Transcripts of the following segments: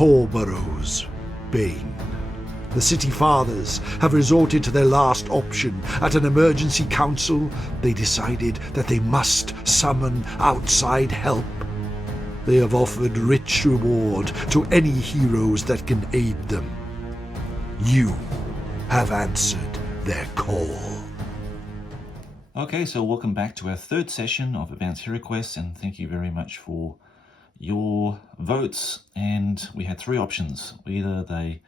Tobaro's Bane. The city fathers have resorted to their last option. At an emergency council, they decided that they must summon outside help. They have offered rich reward to any heroes that can aid them. You have answered their call. Okay, so welcome back to our third session of Advanced Hero Quest, and thank you very much for your votes. And we had three options. Either the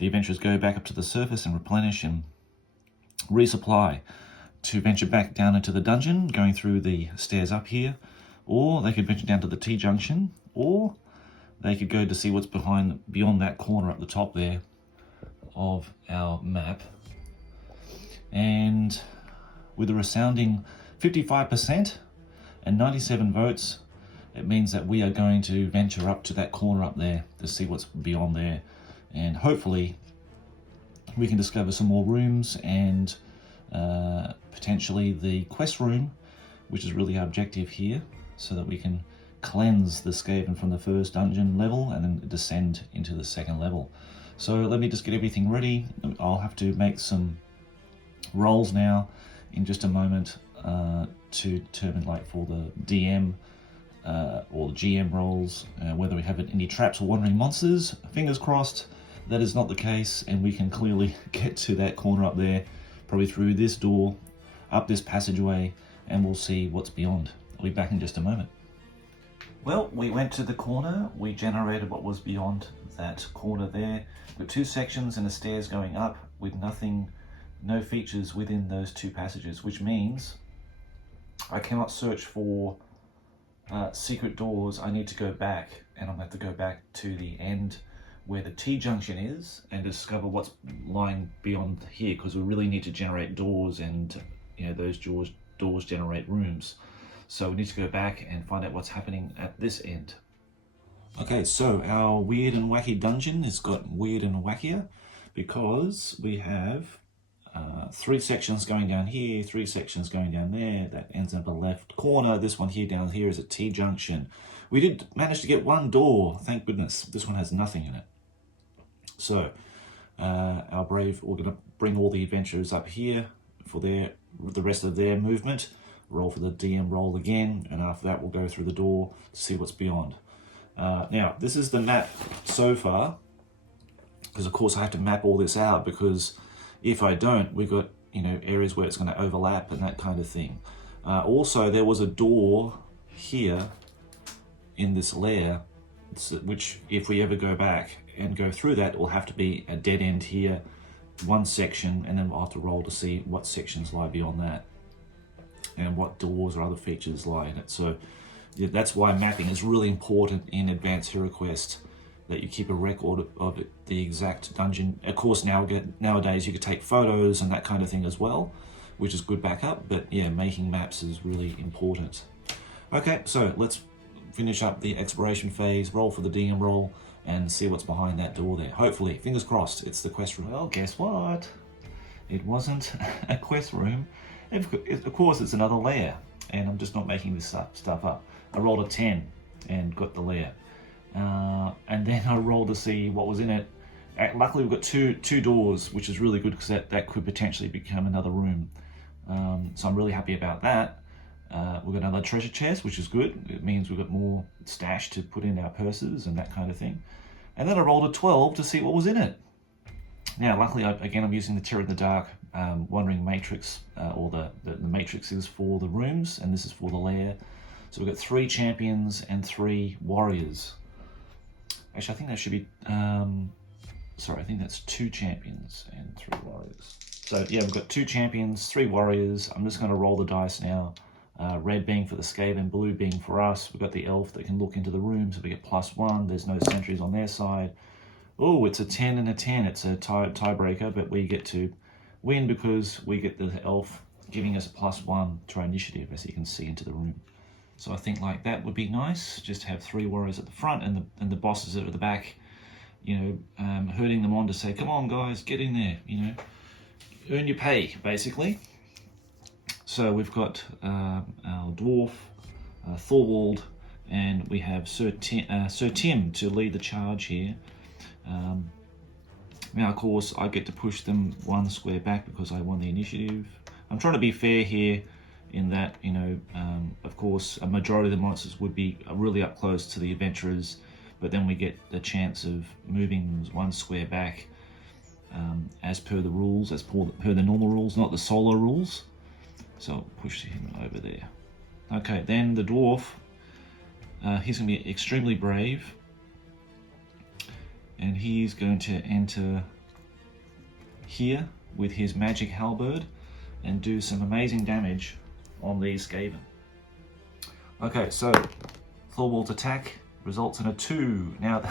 adventurers go back up to the surface and replenish and resupply to venture back down into the dungeon, going through the stairs up here, or they could venture down to the T-junction, or they could go to see what's beyond that corner at the top there of our map. And with a resounding 55% and 97 votes, it means that we are going to venture up to that corner up there to see what's beyond there. And hopefully we can discover some more rooms and potentially the quest room, which is really our objective here, so that we can cleanse the Skaven from the first dungeon level and then descend into the second level. So let me just get everything ready. I'll have to make some rolls now in just a moment to determine, like, for the DM or the GM rolls, whether we have any traps or wandering monsters. Fingers crossed that is not the case, and we can clearly get to that corner up there, probably through this door, up this passageway, and we'll see what's beyond. I'll be back in just a moment. Well, we went to the corner, we generated what was beyond that corner there. With two sections and the stairs going up with no features within those two passages, which means I cannot search for secret doors. I need to go back, and I'm going to have to go back to the end where the T-junction is and discover what's lying beyond here, because we really need to generate doors, and those doors generate rooms. So we need to go back and find out what's happening at this end. Okay, so our weird and wacky dungeon has got weird and wackier because we have three sections going down here, three sections going down there. That ends up a left corner. This one here down here is a T-junction. We did manage to get one door, thank goodness. This one has nothing in it. So we're going to bring all the adventurers up here for the rest of their movement. Roll for the DM roll again, and after that we'll go through the door to see what's beyond. Now, this is the map so far, because of course I have to map all this out, because if I don't, we've got areas where it's going to overlap and that kind of thing. Also, there was a door here in this layer, which if we ever go back and go through that, it will have to be a dead end here, one section, and then we'll have to roll to see what sections lie beyond that and what doors or other features lie in it. So yeah, that's why mapping is really important in Advanced Hero Quest, that you keep a record of it, the exact dungeon. Of course, nowadays you could take photos and that kind of thing as well, which is good backup, but yeah, making maps is really important. Okay, so let's finish up the exploration phase, roll for the DM roll, and see what's behind that door there. Hopefully, fingers crossed, it's the quest room. Well, guess what? It wasn't a quest room. Of course, it's another layer, and I'm just not making this stuff up. I rolled a 10 and got the layer. And then I rolled to see what was in it. Luckily, we've got two doors, which is really good, because that could potentially become another room. So I'm really happy about that. We've got another treasure chest, which is good. It means we've got more stash to put in our purses and that kind of thing. And then I rolled a 12 to see what was in it. Now, luckily, I'm using the Terror in the Dark Wandering Matrix, or the matrix is for the rooms, and this is for the lair. So we've got 3 champions and 3 warriors. Actually, I think that should be, I think that's 2 champions and 3 warriors. So yeah, we've got 2 champions, 3 warriors. I'm just going to roll the dice now. Red being for the Skaven, blue being for us. We've got the elf that can look into the room, so we get +1. There's no sentries on their side. Oh, it's a 10 and a 10. It's a tiebreaker, but we get to win because we get the elf giving us a +1 to our initiative, as you can see into the room. So I think like that would be nice, just to have 3 warriors at the front and the bosses at the back, herding them on to say, come on guys, get in there, earn your pay, basically. So we've got our dwarf, Thorwald, and we have Sir Tim to lead the charge here. Now, of course, I get to push them 1 square back because I won the initiative. I'm trying to be fair here in that, you know, of course, a majority of the monsters would be really up close to the adventurers, but then we get the chance of moving 1 square back as per the rules, as per the normal rules, not the solo rules. So I'll push him over there. Okay, then the dwarf, he's going to be extremely brave. And he's going to enter here with his magic halberd and do some amazing damage on these Skaven. Okay, so Thorwald's attack results in a 2. Now,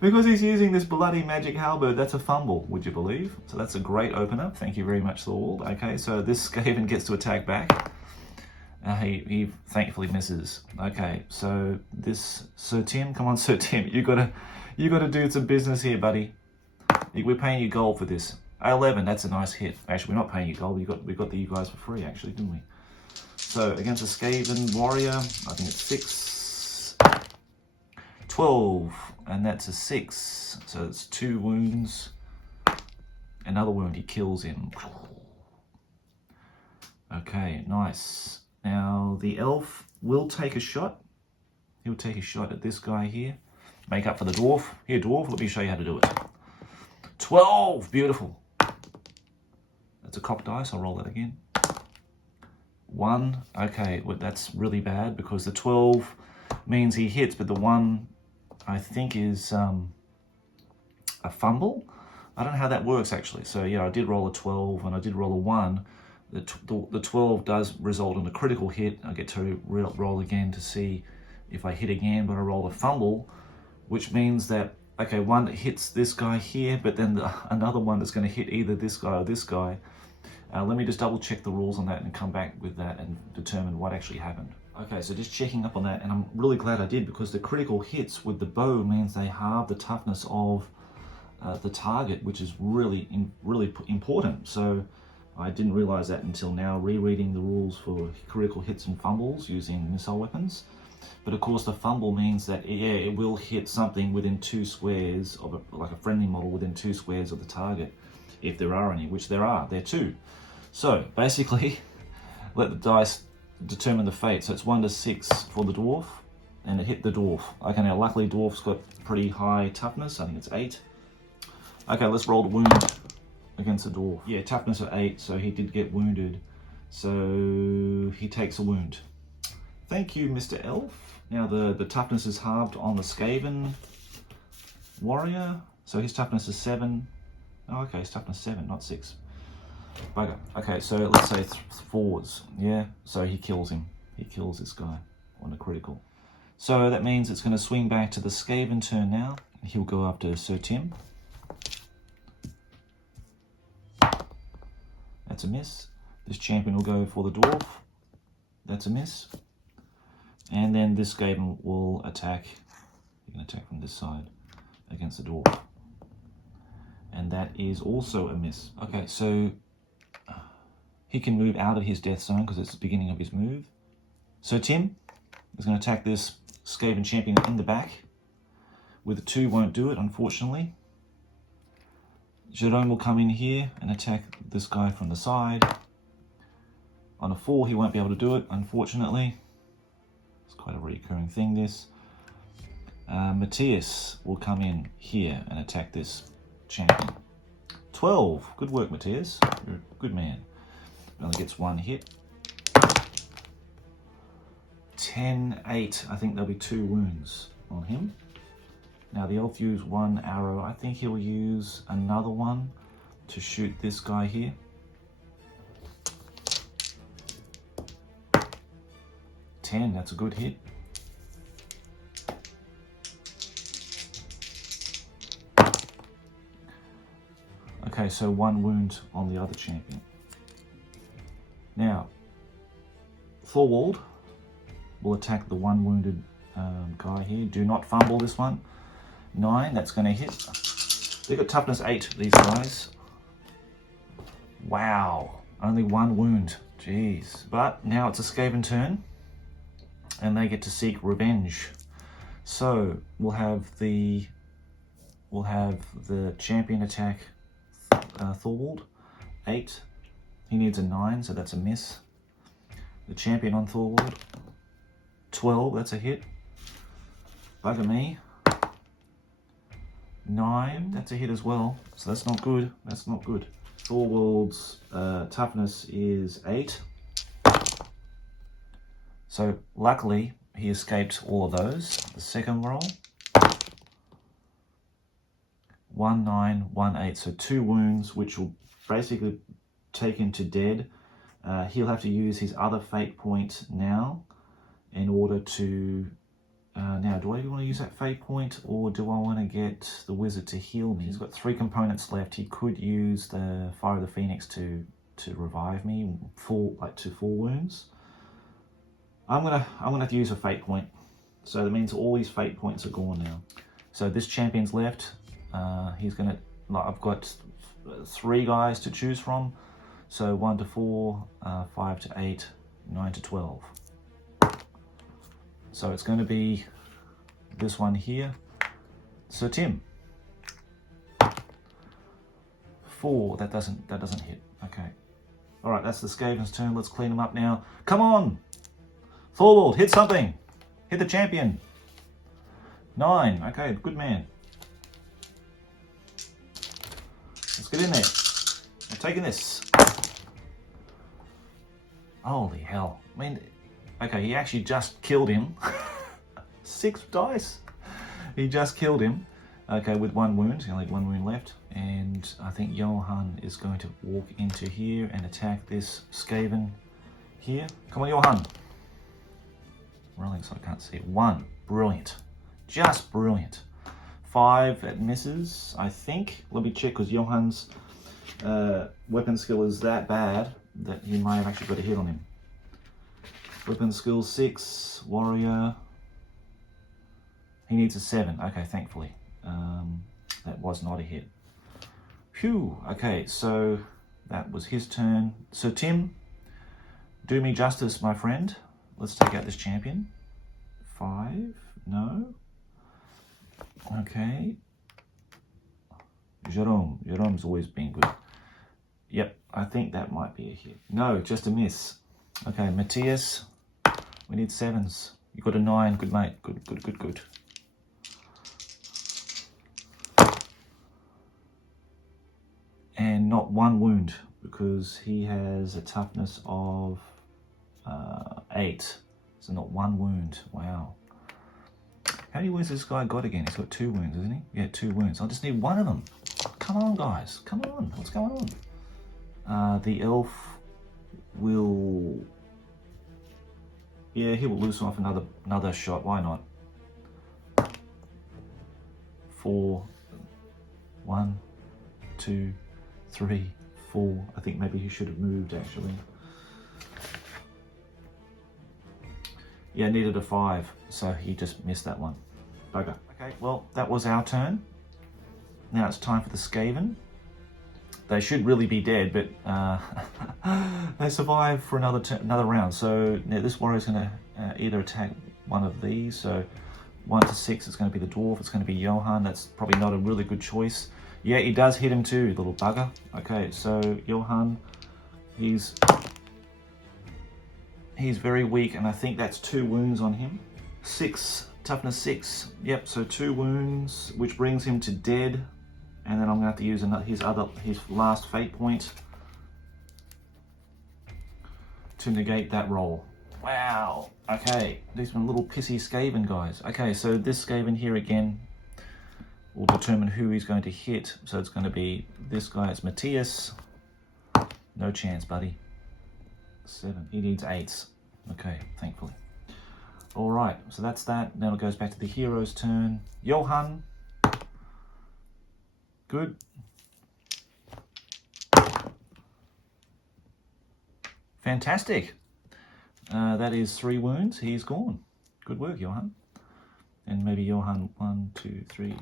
because he's using this bloody magic halberd, that's a fumble, would you believe? So that's a great opener. Thank you very much, Thorwald. Okay, so this Skaven gets to attack back. He thankfully misses. Okay, so this Sir Tim, come on, Sir Tim, you gotta do some business here, buddy. We're paying you gold for this. 11, that's a nice hit. Actually, we're not paying you gold. We got you guys for free, actually, didn't we? So against a Skaven warrior, I think it's 6, 12, and that's a 6. So it's 2 wounds. Another wound, he kills him. Okay, nice. Now, the elf will take a shot. He'll take a shot at this guy here. Make up for the dwarf. Here, dwarf, let me show you how to do it. 12! Beautiful. That's a cocked dice. I'll roll that again. 1. Okay, well, that's really bad because the 12 means he hits, but the 1, I think, is a fumble. I don't know how that works, actually. So, yeah, I did roll a 12 and I did roll a 1. The 12 does result in a critical hit. I get to roll again to see if I hit again, but I roll a fumble, which means that, okay, 1 hits this guy here, but then another one that's going to hit either this guy or this guy. Let me just double check the rules on that and come back with that and determine what actually happened. Okay, so just checking up on that, and I'm really glad I did because the critical hits with the bow means they halve the toughness of the target, which is really important. So I didn't realize that until now, rereading the rules for critical hits and fumbles using missile weapons. But of course the fumble means that, yeah, it will hit something within 2 squares of like a friendly model within 2 squares of the target, if there are any, which there are, there are 2. So basically, let the dice determine the fate. So it's 1 to 6 for the dwarf, and it hit the dwarf. Okay, now luckily dwarf's got pretty high toughness, I think it's 8. Okay, let's roll the wound against the dwarf. Yeah, toughness at 8, so he did get wounded. So he takes a wound. Thank you, Mr. Elf. Now the toughness is halved on the Skaven warrior. So his toughness is 7. Oh, okay, his toughness 7, not 6. Bugger. Okay, so let's say 4s. Yeah, so he kills him. He kills this guy on a critical. So that means it's going to swing back to the Skaven turn now. He'll go after Sir Tim. That's a miss. This champion will go for the dwarf. That's a miss. And then this Skaven will attack. You can attack from this side against the dwarf. And that is also a miss. Okay, so he can move out of his death zone because it's the beginning of his move. So Tim is going to attack this Skaven champion in the back. With a 2 won't do it, unfortunately. Jerome will come in here and attack this guy from the side. On a 4, he won't be able to do it, unfortunately. It's quite a recurring thing, this. Matthias will come in here and attack this champion. 12. Good work, Matthias. You're a good man. Only gets 1 hit. 10, 8. I think there'll be 2 wounds on him. Now the elf used 1 arrow. I think he'll use another one to shoot this guy here. 10, that's a good hit. Okay, so 1 wound on the other champion. Now, Thorwald will attack the 1 wounded guy here. Do not fumble this one. 9, that's going to hit. They've got toughness 8, these guys. Wow, only 1 wound. Jeez. But now it's a Skaven turn. and they get to seek revenge. So we'll have the champion attack Thorwald, 8. He needs a 9, so that's a miss. The champion on Thorwald, 12, that's a hit. Bugger me. 9, that's a hit as well, so that's not good. That's not good. Thorwald's toughness is 8. So luckily he escaped all of those. The second roll, 1, 9, 1, 8. So 2 wounds, which will basically take him to dead. He'll have to use his other fate point now in order to... now, do I want to use that fate point, or do I want to get the wizard to heal me? He's got 3 components left. He could use the Fire of the Phoenix to revive me to 4 wounds. I'm gonna have to use a fate point. So that means all these fate points are gone now. So this champion's left. He's gonna... I've got 3 guys to choose from. So 1 to 4, 5 to 8, 9 to 12. So it's going to be this one here. So Tim. 4, that doesn't hit. Okay. All right, that's the Skaven's turn. Let's clean them up now. Come on, Thorwald, hit something. Hit the champion. 9. Okay, good man. Let's get in there. I'm taking this. Holy hell! I mean. Okay, he actually just killed him. 6 dice. He just killed him. Okay, with 1 wound. He only had 1 wound left. And I think Johan is going to walk into here and attack this Skaven here. Come on, Johan. Rolling so I can't see it. 1. Brilliant. Just brilliant. 5, it misses, I think. Let me check, because Johan's weapon skill is that bad that he might have actually got a hit on him. Weapon skill 6, warrior. He needs a 7. Okay, thankfully. That was not a hit. Phew. Okay, so that was his turn. So Tim, do me justice, my friend. Let's take out this champion. 5. No. Okay. Jerome's always been good. Yep, I think that might be a hit. No, just a miss. Okay, Matthias. We need 7s. You got a 9. Good, mate. Good. And not 1 wound, because he has a toughness of 8. So not 1 wound. Wow. How many wounds has this guy got again? He's got 2 wounds, isn't he? Yeah, 2 wounds. I just need 1 of them. Come on, guys. Come on. What's going on? The elf will... Yeah, he will loose off another shot. Why not? 4. 1, 2, 3, 4. I think maybe he should have moved, actually. Yeah, needed a 5, so he just missed that one. Bugger. Okay, well, that was our turn. Now it's time for the Skaven. They should really be dead, but they survive for another round. So now this warrior's going to either attack one of these. So 1 to 6 is going to be the dwarf. It's going to be Johan. That's probably not a really good choice. Yeah, he does hit him too, little bugger. Okay, so Johan, he's very weak, and I think that's 2 wounds on him. 6, toughness 6. Yep, so 2 wounds, which brings him to dead. And then I'm going to have to use his last fate point to negate that roll. Wow. Okay, these are little pissy Skaven guys. Okay, so this Skaven here again will determine who he's going to hit. So it's going to be this guy. It's Matthias. No chance, buddy. 7. He needs 8s. Okay, thankfully. All right, so that's that. Now it goes back to the hero's turn. Johan. Good. Fantastic. That is 3 wounds. He's gone. Good work, Johan. And maybe Johan, 1, 2, 3,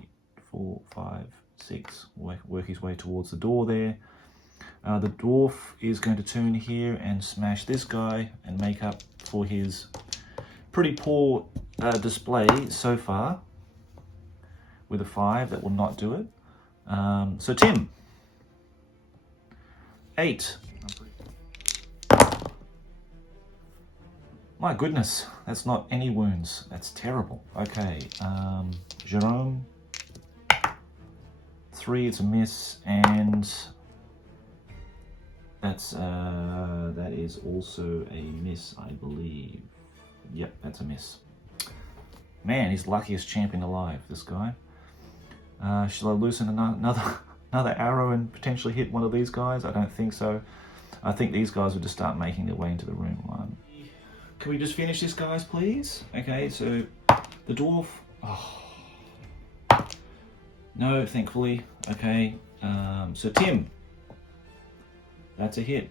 4, 5, 6. Work his way towards the door there. The dwarf is going to turn here and smash this guy and make up for his Pretty poor display so far with a 5. That will not do it. So Tim, 8. My goodness, that's not any wounds. That's terrible. Okay, Jerome, 3. It's a miss, and that is also a miss, I believe. Yep, that's a miss. Man, he's the luckiest champion alive, this guy. Shall I loosen another arrow and potentially hit one of these guys? I don't think so. I think these guys will just start making their way into the room. Can we just finish this, guys, please? Okay, so the dwarf. Oh. No, thankfully. Okay, so Tim. That's a hit.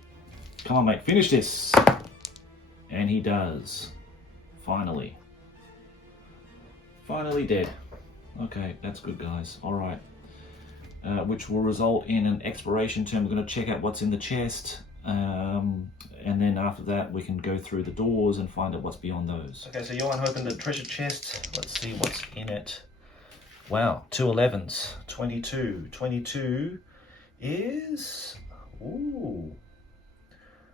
Come on, mate, finish this. And he does. Finally. Finally dead. Okay, that's good, guys. All right. Which will result in an exploration turn. We're going to check out what's in the chest. And then after that, we can go through the doors and find out what's beyond those. Okay, so Johan opened the treasure chest. Let's see what's in it. Wow, 2 11s. 22. 22 is... Ooh.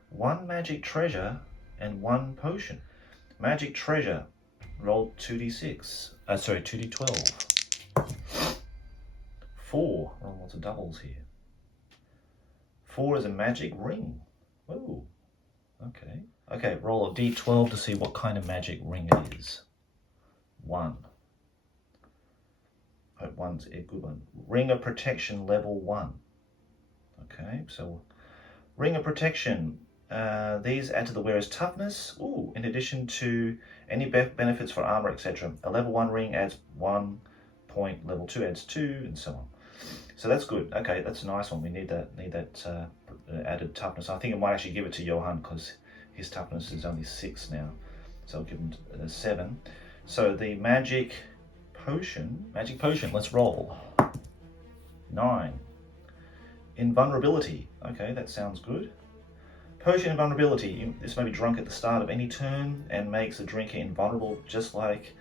1 magic treasure and 1 potion. Magic treasure. Rolled 2d6. Sorry, 2d12. 4. Oh, lots of doubles here. 4 is a magic ring. Oh, okay. Okay, roll a d12 to see what kind of magic ring it is. 1. Hope 1's a good one. Ring of protection level 1. Okay, so ring of protection. These add to the wearer's toughness. Ooh, in addition to any benefits for armor, etc. A level 1 ring adds 1 point. Level 2 adds 2, and so on. So that's good. Okay, that's a nice one. We need that added toughness. I think it might actually give it to Johan because his toughness is only 6 now. So I'll give him 7. So the magic potion, let's roll. 9. Invulnerability. Okay, that sounds good. Potion invulnerability. This may be drunk at the start of any turn and makes the drinker invulnerable, just like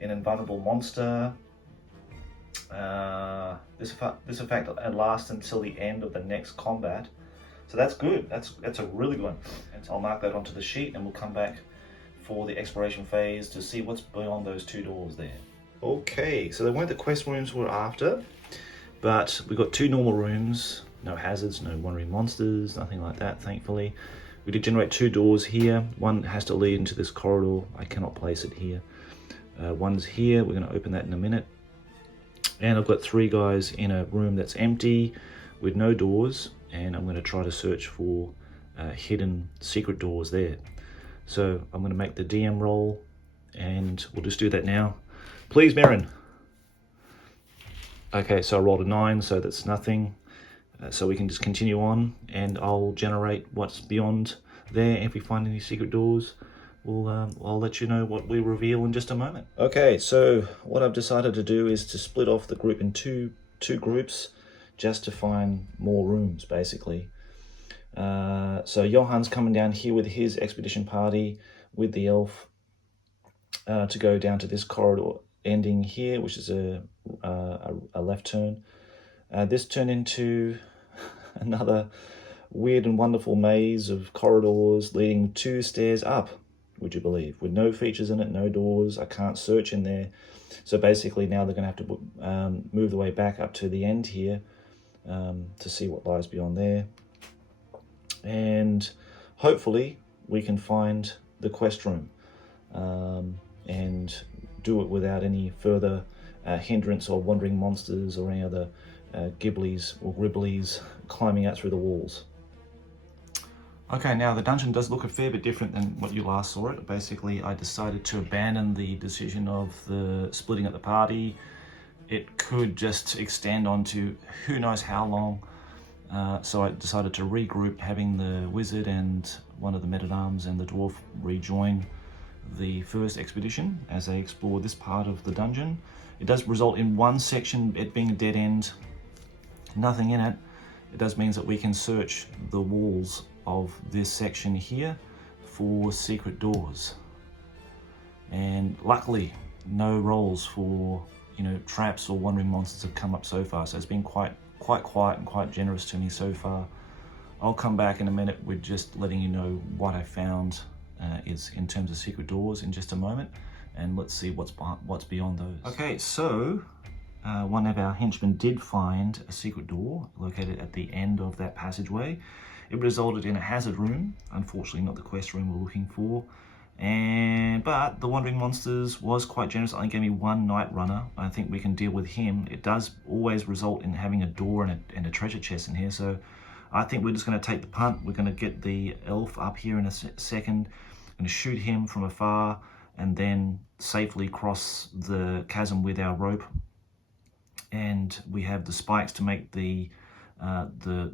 an invulnerable monster. This effect lasts until the end of the next combat. So that's good. That's a really good one. And so I'll mark that onto the sheet, and we'll come back for the exploration phase to see what's beyond those 2 doors there. Okay, so they weren't the quest rooms we're after, but we've got 2 normal rooms. No hazards, no wandering monsters, nothing like that, thankfully. We did generate 2 doors here. One has to lead into this corridor. I cannot place it here. One's here. We're going to open that in a minute. And I've got 3 guys in a room that's empty with no doors, and I'm going to try to search for hidden secret doors there. So I'm going to make the DM roll, and we'll just do that now. Please, Merrin. Okay, so I rolled a 9, so that's nothing. So we can just continue on, and I'll generate what's beyond there. If we find any secret doors, I'll let you know what we reveal in just a moment. Okay, so what I've decided to do is to split off the group in two groups, just to find more rooms, basically. So Johan's coming down here with his expedition party with the elf to go down to this corridor ending here, which is a left turn. This turned into another weird and wonderful maze of corridors leading 2 stairs up, would you believe, with no features in it, no doors. I can't search in there. So basically now they're going to have to move the way back up to the end here to see what lies beyond there. And hopefully we can find the quest room and do it without any further hindrance or wandering monsters or any other gibblies or gribblies climbing out through the walls. Okay, now the dungeon does look a fair bit different than what you last saw it. Basically, I decided to abandon the decision of the splitting up the party. It could just extend on to who knows how long. So I decided to regroup, having the wizard and one of the men-at-arms and the dwarf rejoin the first expedition as they explore this part of the dungeon. It does result in one section, it being a dead end, nothing in it. It does mean that we can search the walls of this section here for secret doors. And luckily, no rolls for, you know, traps or wandering monsters have come up so far. So it's been quite quiet and quite generous to me so far. I'll come back in a minute with just letting you know what I found is in terms of secret doors in just a moment, and let's see what's beyond those. Okay, so one of our henchmen did find a secret door located at the end of that passageway. It resulted in a hazard room, unfortunately not the quest room we're looking for. But the Wandering Monsters was quite generous. I think gave me one Night Runner. I think we can deal with him. It does always result in having a door and a treasure chest in here, so I think we're just going to take the punt. We're going to get the elf up here in a second. I'm going to shoot him from afar and then safely cross the chasm with our rope. And we have the spikes to make the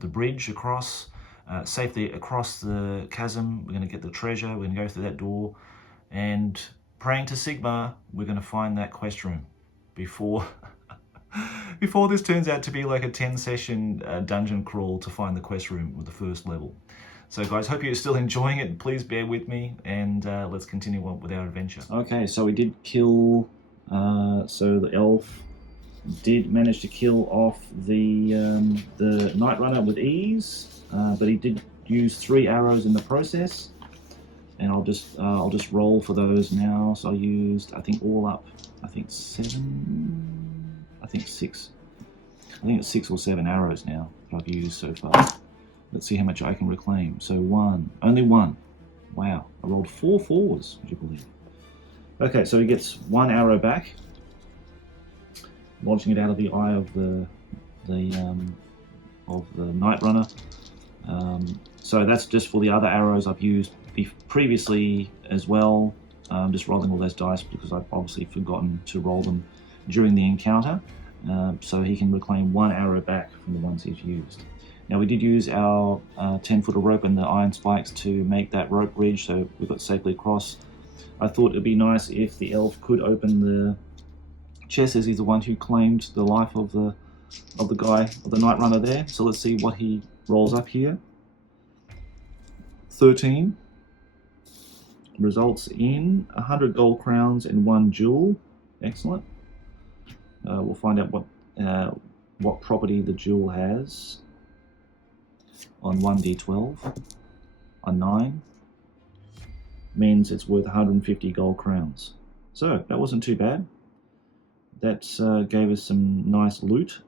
bridge across. Safely across the chasm. We're going to get the treasure. We're going to go through that door, and praying to Sigma, we're going to find that quest room before before this turns out to be like a 10-session dungeon crawl to find the quest room with the first level. So guys, hope you're still enjoying it. Please bear with me, and let's continue on with our adventure. Okay, so we did kill. So the elf did manage to kill off the Night Runner with ease. But he did use 3 arrows in the process, and I'll just roll for those now. So I used, I think all up, I think 7, I think 6. I think it's 6 or 7 arrows now that I've used so far. Let's see how much I can reclaim. So 1, only 1. Wow, I rolled 4 4s. Would you believe? Okay, so he gets 1 arrow back, launching it out of the eye of the Night Runner. So that's just for the other arrows I've used previously as well. Just rolling all those dice because I've obviously forgotten to roll them during the encounter. So he can reclaim 1 arrow back from the ones he's used. Now we did use our 10-foot of rope and the iron spikes to make that rope bridge, so we got safely across. I thought it'd be nice if the elf could open the chest, as he's the one who claimed the life of the Night Runner there. So let's see what he rolls up here. 13 results in 100 gold crowns and 1 jewel. Excellent. We'll find out what property the jewel has on 1d12. A 9 means it's worth 150 gold crowns. So that wasn't too bad. That gave us some nice loot.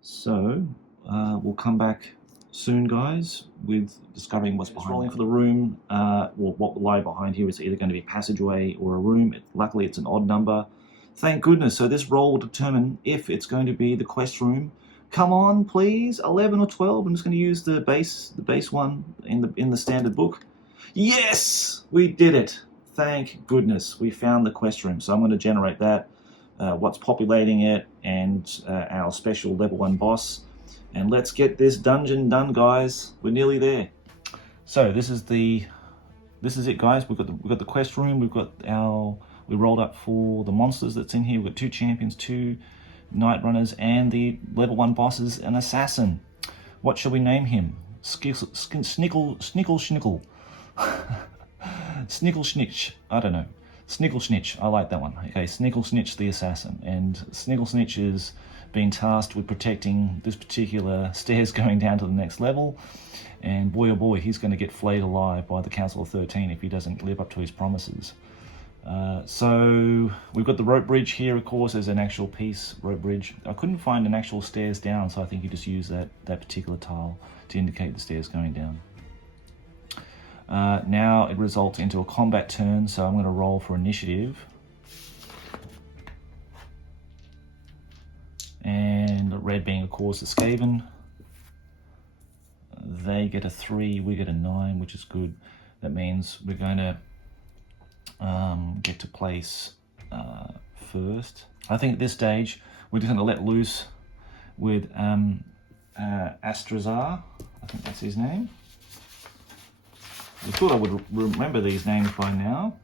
So we'll come back soon, guys, with discovering what's behind. Rolling for the room. Well, what will lie behind here is either going to be a passageway or a room. Luckily, it's an odd number. Thank goodness. So this roll will determine if it's going to be the quest room. Come on, please. 11 or 12. I'm just going to use the base one in the standard book. Yes, we did it. Thank goodness. We found the quest room. So I'm going to generate that. What's populating it, and our special level 1 boss, and let's get this dungeon done, guys. We're nearly there. So this is it, guys. We've got the quest room. We rolled up for the monsters that's in here. We've got 2 champions, 2 Night Runners, and the level 1 boss is an assassin. What shall we name him? Snickle Schnickle. Snickle Snitch. I don't know. Snickle Snitch, I like that one. Okay, Snickle Snitch the assassin. And Snickle Snitch has been tasked with protecting this particular stairs going down to the next level. And boy oh boy, he's going to get flayed alive by the Council of 13 if he doesn't live up to his promises. So we've got the rope bridge here, of course, as an actual piece, rope bridge. I couldn't find an actual stairs down, so I think you just use that particular tile to indicate the stairs going down. Now it results into a combat turn, so I'm going to roll for initiative. And red being, of course, the Skaven. They get a 3, we get a 9, which is good. That means we're going to get to place first. I think at this stage we're just going to let loose with Astrazar. I think that's his name. I thought I would remember these names by now.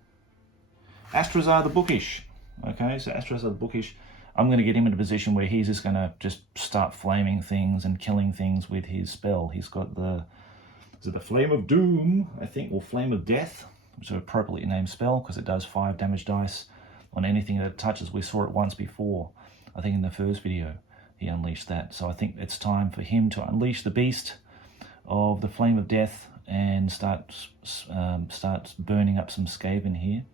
Astrazar the Bookish. Okay, so Astrazar the Bookish. I'm going to get him in a position where he's just going to just start flaming things and killing things with his spell. He's got the Flame of Doom, I think, or Flame of Death. which is an appropriately named spell because it does 5 damage dice on anything that it touches. We saw it once before, I think in the first video he unleashed that. So I think it's time for him to unleash the beast of the Flame of Death and start burning up some Skaven here.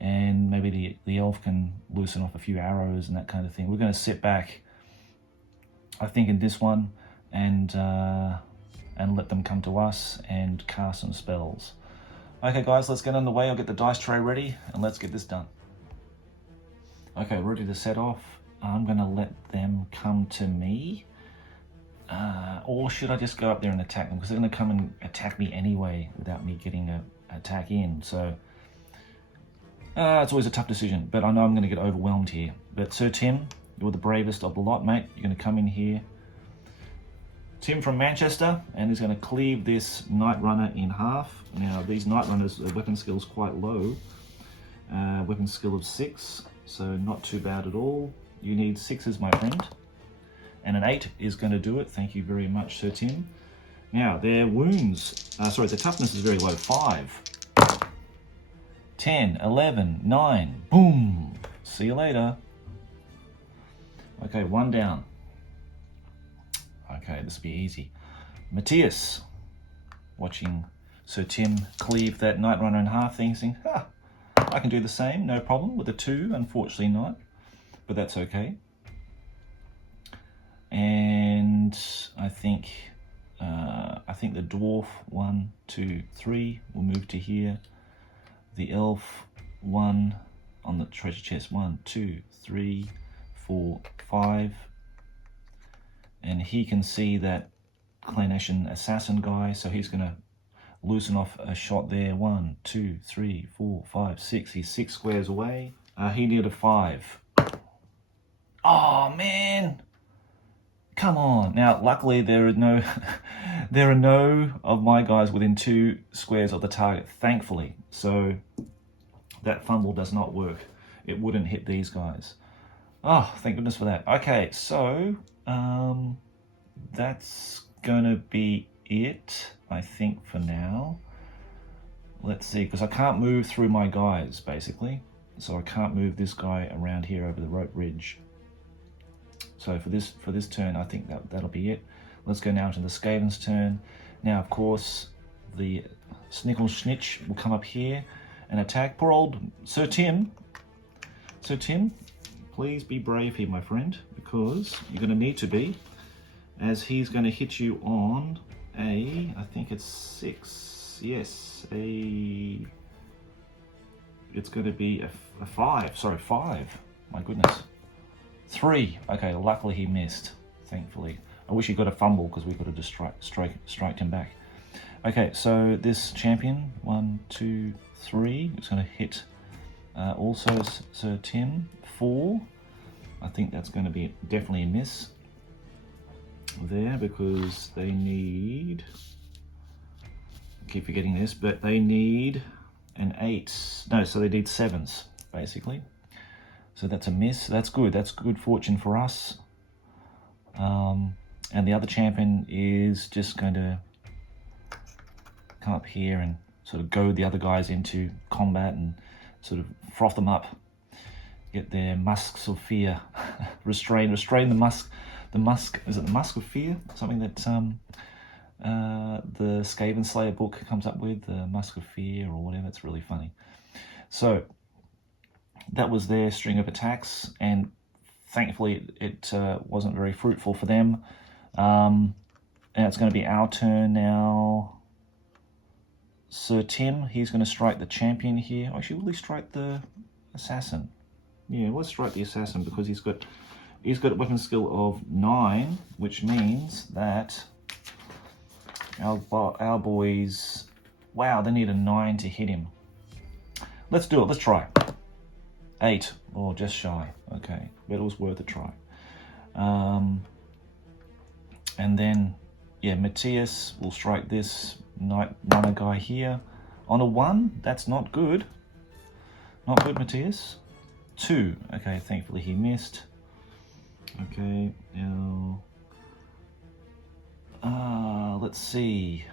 And maybe the elf can loosen off a few arrows and that kind of thing. We're going to sit back, I think, in this one and let them come to us and cast some spells. Okay guys, let's get on the way. I'll get the dice tray ready and let's get this done. Okay, ready to set off. I'm going to let them come to me. Or should I just go up there and attack them? Because they're going to come and attack me anyway without me getting an attack in. So it's always a tough decision, but I know I'm going to get overwhelmed here. But Sir Tim, you're the bravest of the lot, mate. You're going to come in here. Tim from Manchester, and he's going to cleave this Night Runner in half. Now, these Night Runners, their weapon skill's quite low. Weapon skill of 6, so not too bad at all. You need 6s, my friend. And an 8 is going to do it. Thank you very much, Sir Tim. Now, their wounds, their toughness is very low. 5, 10, 11, 9. Boom! See you later. Okay, 1 down. Okay, this will be easy. Matthias, watching Sir Tim cleave that Night Runner in half, thinking, I can do the same, no problem. With a 2, unfortunately not, but that's okay. And I think the dwarf 1, 2, 3 will move to here. The elf 1 on the treasure chest. 1, 2, 3, 4, 5. And he can see that Clanation assassin guy, so he's going to loosen off a shot there. 1, 2, 3, 4, 5, 6. He's 6 squares away. He needed a 5. Oh man! Come on. Now, luckily there are no of my guys within 2 squares of the target, thankfully. So that fumble does not work. It wouldn't hit these guys. Oh, thank goodness for that. Okay, so that's gonna be it, I think, for now. Let's see, because I can't move through my guys, basically. So I can't move this guy around here over the rope ridge. So for this turn, I think that'll be it. Let's go now to the Skaven's turn. Now, of course, the Snickle Snitch will come up here and attack poor old Sir Tim. Sir Tim, please be brave here, my friend, because you're going to need to be, as he's going to hit you on a, I think it's 6. Yes, it's going to be a 5. Sorry, 5. My goodness. 3. Okay, luckily he missed, thankfully. I wish he got a fumble because we could have just striked him back. Okay, so this champion, 1, 2, 3, it's going to hit also Sir Tim, 4. I think that's going to be definitely a miss there because they need, I keep forgetting this, but they need an 8. No, so they need 7s, basically. So that's a miss. That's good. That's good fortune for us. And the other champion is just going to come up here and sort of goad the other guys into combat and sort of froth them up. Get their musks of fear. restrain the musk. The musk, is it the musk of fear? Something that the Skaven Slayer book comes up with, the musk of fear or whatever. It's really funny. So that was their string of attacks, and thankfully it wasn't very fruitful for them. And it's going to be our turn now. Sir Tim, he's going to strike the champion here. Actually, will he strike the assassin? Yeah, let's strike the assassin because he's got a weapon skill of 9, which means that our boys, wow, they need a 9 to hit him. Let's do it. Let's try. 8, or just shy. Okay, but it was worth a try. And then, yeah, Matthias will strike this Night Runner guy here on a 1. That's not good. Not good, Matthias. 2. Okay, thankfully he missed. Okay, now let's see.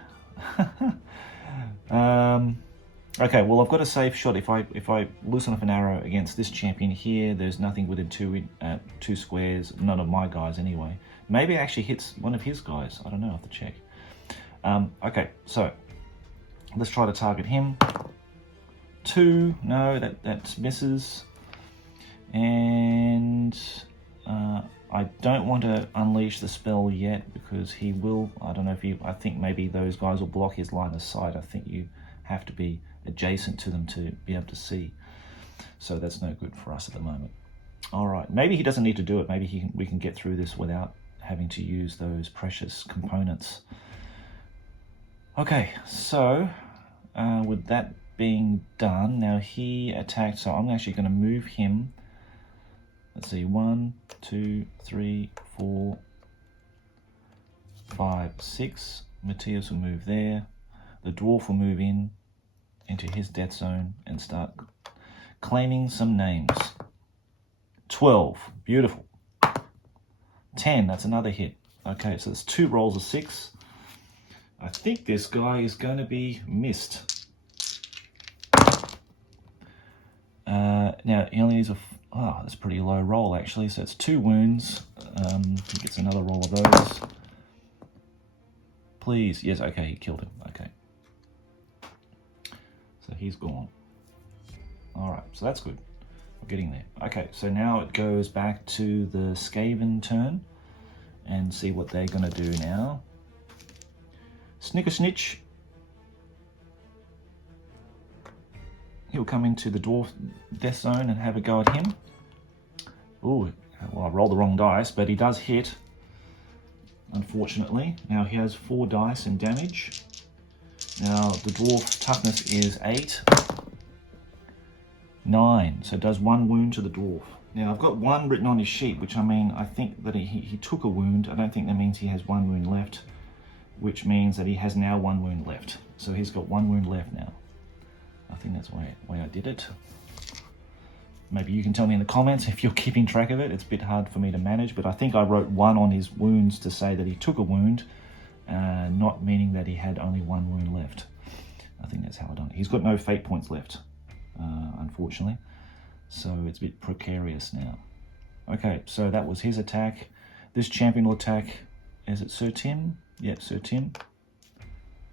Okay, well, I've got a safe shot. If I loosen up an arrow against this champion here, there's nothing within two squares. None of my guys anyway. Maybe it actually hits one of his guys. I don't know. I have to check. Okay, so let's try to target him. 2. No, that misses. And I don't want to unleash the spell yet because he will. I don't know if he. I think maybe those guys will block his line of sight. I think you have to be adjacent to them to be able to see. So that's no good for us at the moment. All right, maybe he doesn't need to do it. Maybe we can get through this without having to use those precious components. Okay, so with that being done, now he attacked, so I'm actually going to move him. Let's see, 1, 2, 3, 4, 5, 6. Matthias will move there. The dwarf will move into his death zone and start claiming some names. 12, beautiful. 10, that's another hit. Okay, so it's 2 rolls of 6. I think this guy is going to be missed. Now, he only needs that's a pretty low roll actually, so it's 2 wounds. He gets another roll of those. Please, yes, okay, he killed him, okay. So he's gone. Alright, so that's good. We're getting there. Okay, so now it goes back to the Skaven turn and see what they're going to do now. Snicker Snitch. He'll come into the dwarf death zone and have a go at him. Ooh, well, I rolled the wrong dice, but he does hit, unfortunately. Now he has 4 dice in damage. Now the dwarf's toughness is 8. 9, so it does 1 wound to the dwarf. Now I've got 1 written on his sheet, which I think that he took a wound. I don't think that means he has 1 wound left, which means that he has now 1 wound left. So he's got 1 wound left now. I think that's the way I did it. Maybe you can tell me in the comments if you're keeping track of it. It's a bit hard for me to manage, but I think I wrote 1 on his wounds to say that he took a wound, not meaning that he had only 1 wound left. I think that's how I done it. He's got no fate points left, unfortunately. So it's a bit precarious now. Okay, so that was his attack. This champion will attack, is it Sir Tim? Yep, Sir Tim.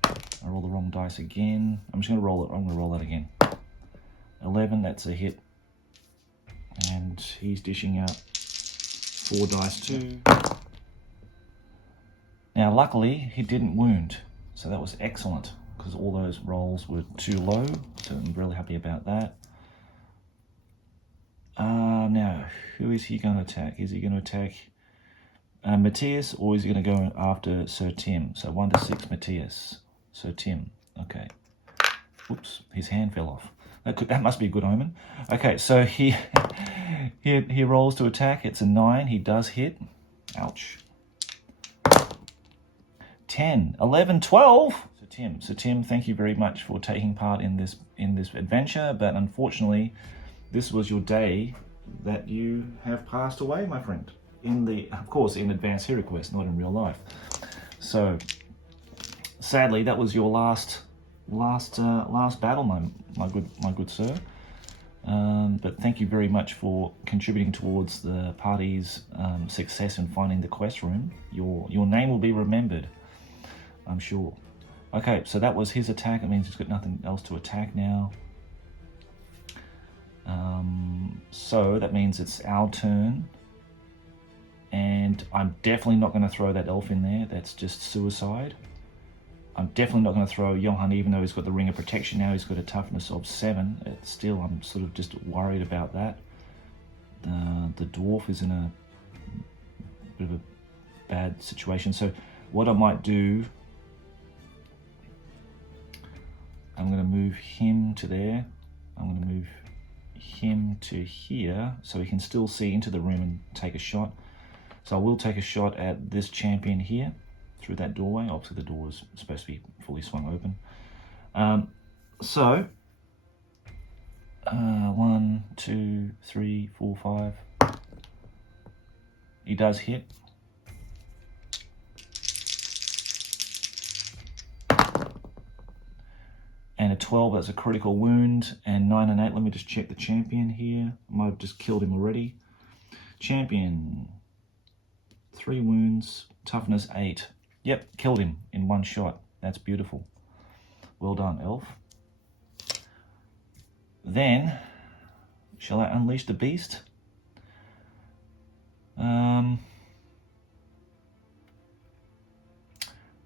I roll the wrong dice again. I'm just going to roll it. I'm going to roll that again. 11, that's a hit. And he's dishing out 4 dice too. Now, luckily, he didn't wound. So that was excellent, because all those rolls were too low. So I'm really happy about that. Now, who is he going to attack? Is he going to attack Matthias, or is he going to go after Sir Tim? So 1 to 6, Matthias. Sir Tim, okay. Oops, his hand fell off. That must be a good omen. Okay, so he rolls to attack. It's a 9. He does hit. Ouch. 10, 11, 12. So Tim, thank you very much for taking part in this adventure. But unfortunately, this was your day that you have passed away, my friend. Of course, in Advanced Hero Quest, not in real life. So sadly, that was your last battle, my good sir. But thank you very much for contributing towards the party's success in finding the quest room. Your name will be remembered, I'm sure. Okay, so that was his attack. It means he's got nothing else to attack now. So that means it's our turn. And I'm definitely not going to throw that elf in there. That's just suicide. I'm definitely not going to throw Johan, even though he's got the Ring of Protection now. He's got a toughness of 7. It's still, I'm sort of just worried about that. The dwarf is in a bit of a bad situation. So what I might do, I'm going to move him to there. I'm going to move him to here so he can still see into the room and take a shot. So I will take a shot at this champion here through that doorway. Obviously the door is supposed to be fully swung open. 1, 2, 3, 4, 5. He does hit. And a 12, that's a critical wound, and 9 and 8. Let me just check the champion here. I might have just killed him already. Champion, 3 wounds, toughness 8. Yep, killed him in 1 shot. That's beautiful. Well done, elf. Then, shall I unleash the beast?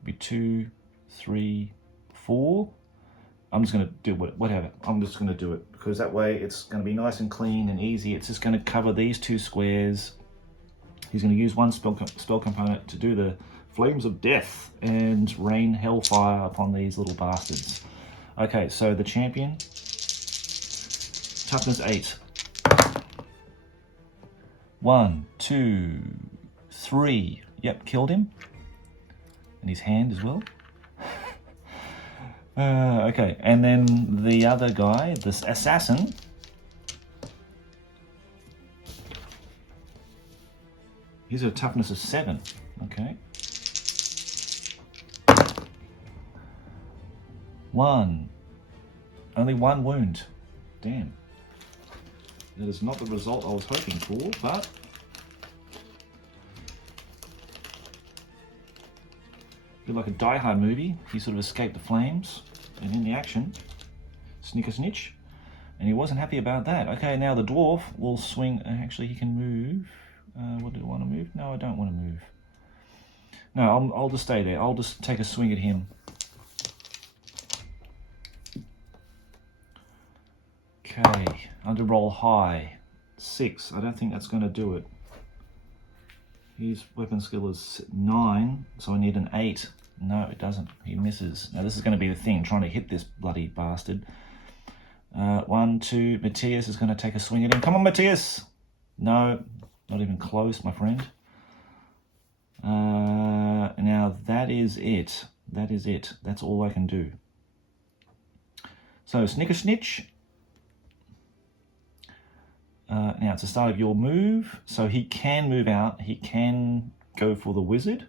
Be 2, 3, 4. I'm just going to do whatever. I'm just going to do it because that way it's going to be nice and clean and easy. It's just going to cover these 2 squares. He's going to use 1 spell component to do the Flames of Death and rain hellfire upon these little bastards. Okay, so the champion, toughness 8. 1, 2, 3. Yep, killed him. And his hand as well. Okay, and then the other guy, this assassin. He's a toughness of 7. Okay. 1. Only 1 wound. Damn. That is not the result I was hoping for, but a bit like a Die Hard movie. He sort of escaped the flames, and in the action, snicker snitch, and he wasn't happy about that. Okay, now the dwarf will swing. Actually, he can move. What do I want to move? No, I don't want to move. No, I'll just stay there. I'll just take a swing at him. Okay, under roll high, 6. I don't think that's going to do it. His weapon skill is 9, so I need an 8. No, it doesn't. He misses. Now this is going to be the thing, trying to hit this bloody bastard. 1, 2. Matthias is going to take a swing at him. Come on, Matthias! No, not even close, my friend. Now that is it. That is it. That's all I can do. So snicker snitch. Now it's the start of your move, so he can move out. He can go for the wizard.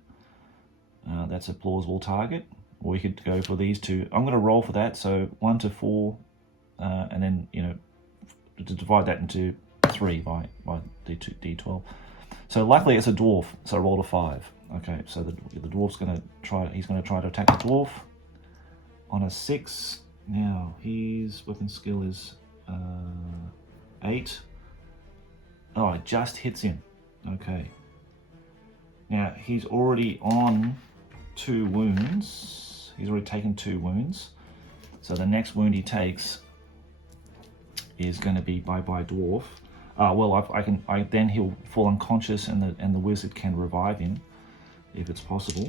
That's a plausible target. Or he could go for these 2. I'm going to roll for that. So 1 to 4, and then to divide that into 3 by D12. So luckily it's a dwarf. So I rolled a 5. Okay, so the dwarf's going to try. He's going to try to attack the dwarf on a 6. Now his weapon skill is 8. Oh, it just hits him. Okay. Now, he's already on 2 wounds. He's already taken 2 wounds. So the next wound he takes is going to be bye-bye dwarf. Well, then he'll fall unconscious and the wizard can revive him if it's possible.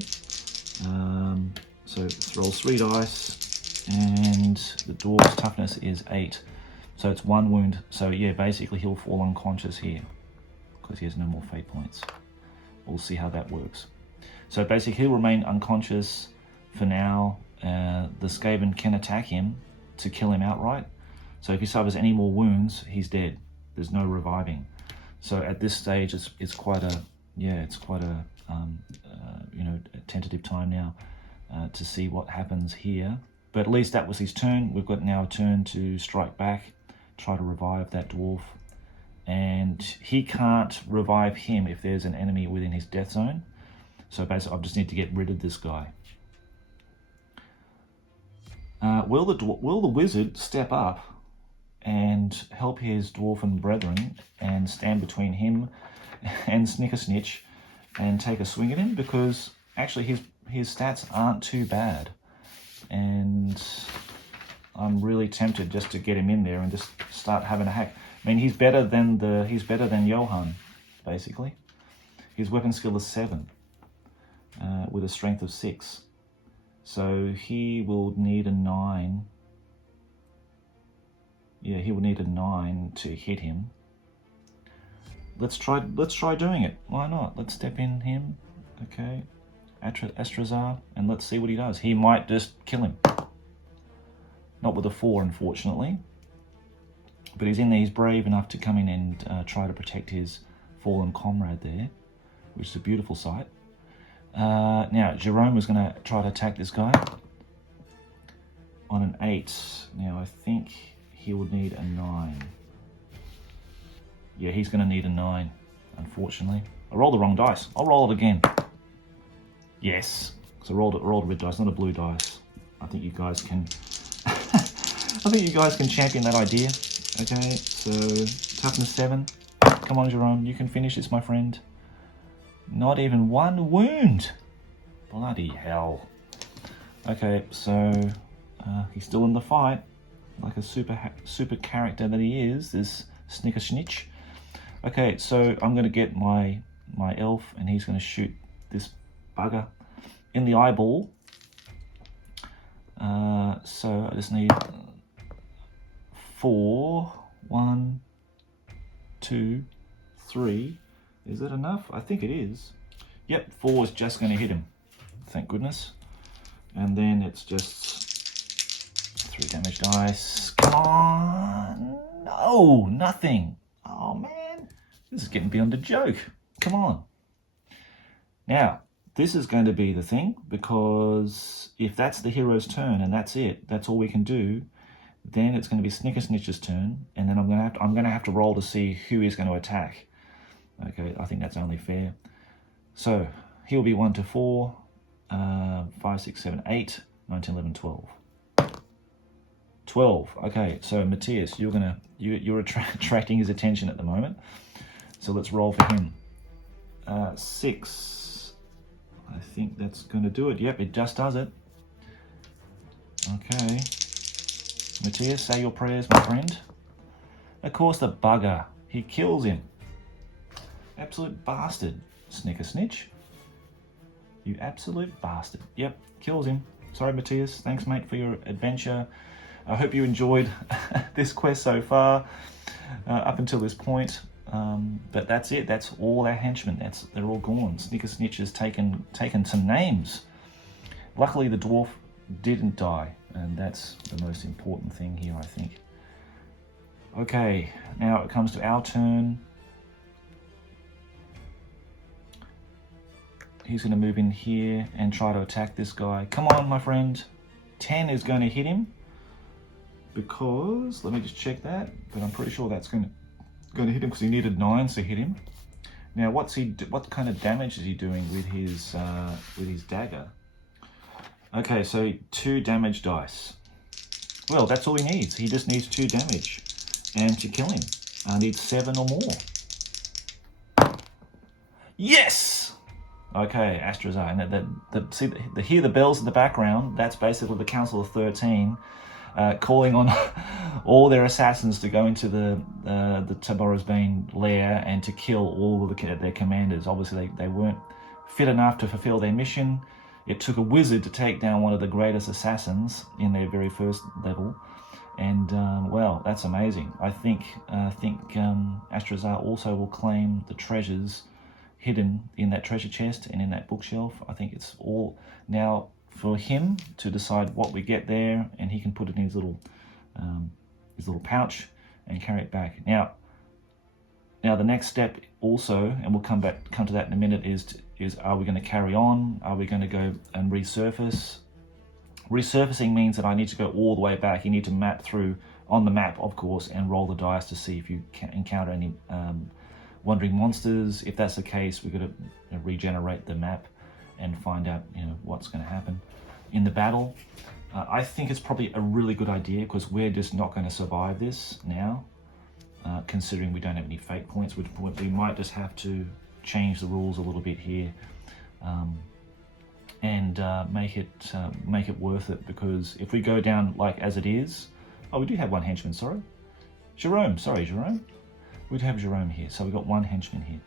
So it rolls 3 dice and the dwarf's toughness is 8. So it's 1 wound. So yeah, basically he'll fall unconscious here because he has no more fate points. We'll see how that works. So basically he'll remain unconscious for now. The Skaven can attack him to kill him outright. So if he suffers any more wounds, he's dead. There's no reviving. So at this stage, it's quite a a tentative time now to see what happens here. But at least that was his turn. We've got now a turn to strike back, try to revive that dwarf. And he can't revive him if there's an enemy within his death zone. So basically, I just need to get rid of this guy. Will the wizard step up and help his dwarven brethren and stand between him and Snicker Snitch and take a swing at him? Because actually his stats aren't too bad. And I'm really tempted just to get him in there and just start having a hack. I mean, he's better than Johan, basically. His weapon skill is 7, with a strength of 6. So he will need a 9. Yeah, he will need a 9 to hit him. Let's try doing it. Why not? Let's step in him. Okay. Astrazar, and let's see what he does. He might just kill him. Not with a 4, unfortunately. But he's in there. He's brave enough to come in and try to protect his fallen comrade there, which is a beautiful sight. Now, Jerome was going to try to attack this guy. on an 8. Now I think he would need a 9. Yeah, he's going to need a 9, unfortunately. I rolled the wrong dice. I'll roll it again. Yes. So I rolled a red dice, not a blue dice. I think you guys can I think you guys can champion that idea. Okay, so toughness 7. Come on, Jerome, you can finish this, my friend. Not even 1 wound. Bloody hell. Okay, so he's still in the fight, like a super character that he is, this Snicker Snitch. Okay, so I'm going to get my elf, and he's going to shoot this bugger in the eyeball. So I just need 4. 1, 2, 3. Is that enough? I think it is. Yep, 4 is just going to hit him. Thank goodness. And then it's just 3 damage dice. Come on! No, nothing. Oh man, this is getting beyond a joke. Come on. Now, this is going to be the thing, because if that's the hero's turn and that's it, that's all we can do, then it's going to be Snicker Snitch's turn, and then I'm going to have to roll to see who is going to attack. Okay, I think that's only fair. So he'll be 1 to 4, 5, 6, 7, 8, 9, 10, 11, 12. 12. Okay, so Matthias, you're attracting his attention at the moment. So let's roll for him. 6. I think that's going to do it. Yep, it just does it. Okay. Matthias, say your prayers, my friend. Of course, the bugger. He kills him. Absolute bastard. Snicker Snitch. You absolute bastard. Yep, kills him. Sorry, Matthias. Thanks, mate, for your adventure. I hope you enjoyed this quest so far, up until this point. But that's it. That's all our henchmen. They're all gone. Snicker Snitch has taken some names. Luckily, the dwarf didn't die, and that's the most important thing here, I think. Okay, now it comes to our turn. He's going to move in here and try to attack this guy. Come on, my friend. 10 is going to hit him, because let me just check that. But I'm pretty sure that's going to hit him, because he needed 9 to hit him. Now, what kind of damage is he doing with his dagger? Okay, so 2 damage dice. Well, that's all he needs. He just needs 2 damage, and to kill him, I need 7 or more. Yes. Okay, Astrazar, and hear the bells in the background. That's basically the Council of 13 calling on all their assassins to go into the Tobaro's Bane lair and to kill all of their commanders. Obviously, they weren't fit enough to fulfill their mission. It took a wizard to take down one of the greatest assassins in their very first level, and well, that's amazing. I think Astrazar also will claim the treasures hidden in that treasure chest and in that bookshelf. I think it's all now for him to decide what we get there, and he can put it in his little pouch and carry it back. Now the next step also, and we'll come to that in a minute, is are we going to carry on? Are we going to go and resurface? Resurfacing means that I need to go all the way back. You need to map through on the map, of course, and roll the dice to see if you can encounter any wandering monsters. If that's the case, we've got to regenerate the map and find out what's going to happen in the battle. I think it's probably a really good idea, because we're just not going to survive this now, considering we don't have any fate points. We might just have to change the rules a little bit here, and make it worth it, because if we go down like as it is, we do have 1 henchman. Jerome. We'd have Jerome here, so we've got 1 henchman here.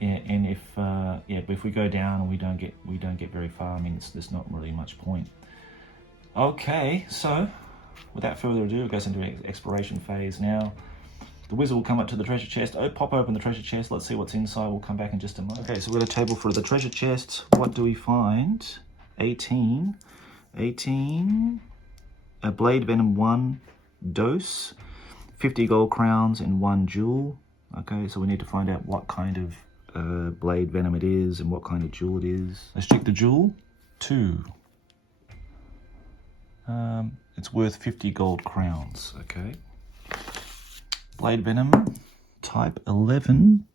And if we go down and we don't get very far, I mean, there's not really much point. Okay, so without further ado, it goes into an exploration phase now. The wizard will come up to the treasure chest. Pop open the treasure chest. Let's see what's inside. We'll come back in just a moment. Okay, so we've got a table for the treasure chest. What do we find? 18. A blade venom 1 dose. 50 gold crowns and 1 jewel. Okay, so we need to find out what kind of blade venom it is and what kind of jewel it is. Let's check the jewel. 2. It's worth 50 gold crowns. Okay. Blade Venom, type 11.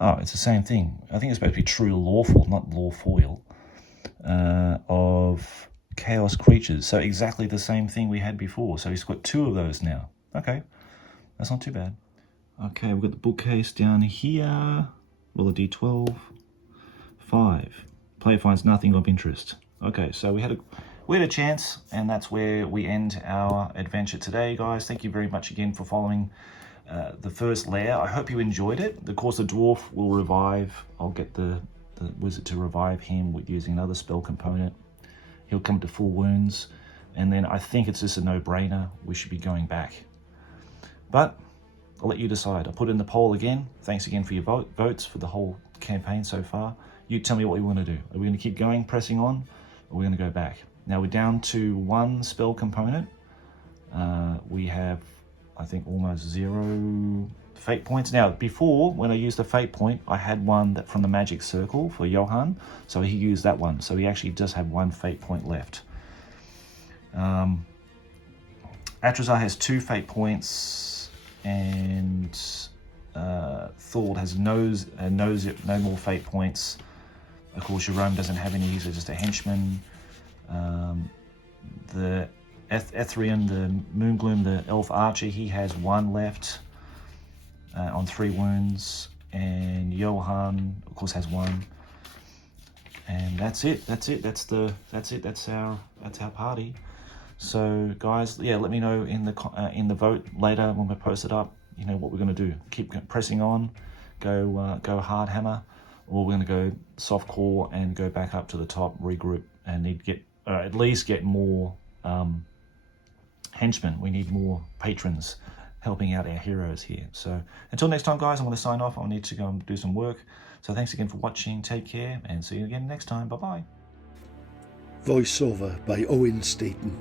Oh, it's the same thing. I think it's supposed to be true lawful, not law foil. Of chaos creatures. So exactly the same thing we had before. So he's got 2 of those now. Okay. That's not too bad. Okay, we've got the bookcase down here. Roll a d12. 5. Player finds nothing of interest. Okay, so we had a chance, and that's where we end our adventure today, guys. Thank you very much again for following the first lair. I hope you enjoyed it. Of course, the dwarf will revive. I'll get the wizard to revive him with using another spell component. He'll come to full wounds, and then I think it's just a no-brainer. We should be going back. But I'll let you decide. I'll put in the poll again. Thanks again for your votes for the whole campaign so far. You tell me what you want to do. Are we going to keep going, pressing on, or are we going to go back? Now we're down to 1 spell component. We have, I think, almost 0 fate points. Now, before, when I used the fate point, I had one that from the magic circle for Johan, so he used that one. So he actually does have 1 fate point left. Atrazar has 2 fate points, and Thord has no more fate points. Of course, Jerome doesn't have any, he's just a henchman. The Ethrian, the Moongloom, the elf archer, he has 1 left on 3 wounds, and Johan, of course, has 1. And that's it. That's our party. So, guys, yeah, let me know in the vote later when we post it up. You know what we're going to do. Keep pressing on, go hard hammer, or we're going to go soft core and go back up to the top, regroup, and need to get at least get more henchmen. We need more patrons helping out our heroes here. So until next time, guys, I'm going to sign off. I'll need to go and do some work. So thanks again for watching. Take care, and see you again next time. Bye-bye. Voiceover by Owen Staten.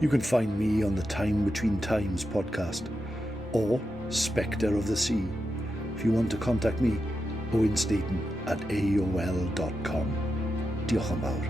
You can find me on the Time Between Times podcast or Spectre of the Sea. If you want to contact me, owenstaten@aol.com. Diolch yn fawr.